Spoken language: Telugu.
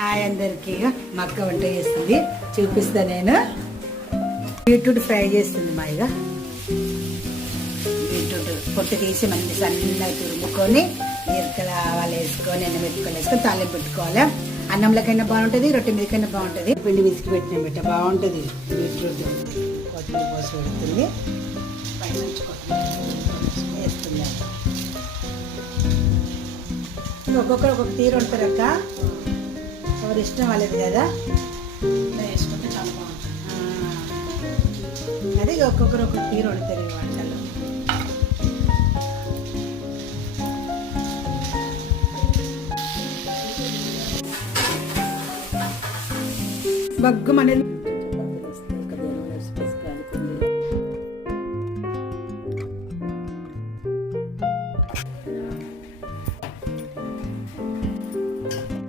హాయ్ అందరికి. మా అక్క వంట చేస్తుంది, చూపిస్తా నేను. బీట్రూట్ ఫ్రై చేస్తుంది మా ఇక. బీట్రూట్ పొట్టు తీసి మంచి సన్నగా తురుముకొని జీలకర్ర ఆవాలు వేసుకొని ఎండమిరపకాయలు వేసుకొని తాలింపు పెట్టుకోవాలి. అన్నంలోకైనా బాగుంటుంది, రొట్టె మీదకైనా బాగుంటుంది. పిండి విసికి పెట్టిన బిడ్డ బాగుంటుంది. బీట్రూట్ కొత్తిమీర పోసి పెడుతుంది, పైనుంచి కొత్తిమీర వేస్తుంది. ఒక్కొక్కరు ఒక్కొక్క తీరు ఉంటారు అక్క, ఎవరు ఇష్టం వాళ్ళది కదా. వేసుకుంటే చాలా బాగుంటుంది. అదే ఒక్కొక్కరు ఒక్కొక్క తీరు వండుతారు ఈ వంటలు. బగ్గు మన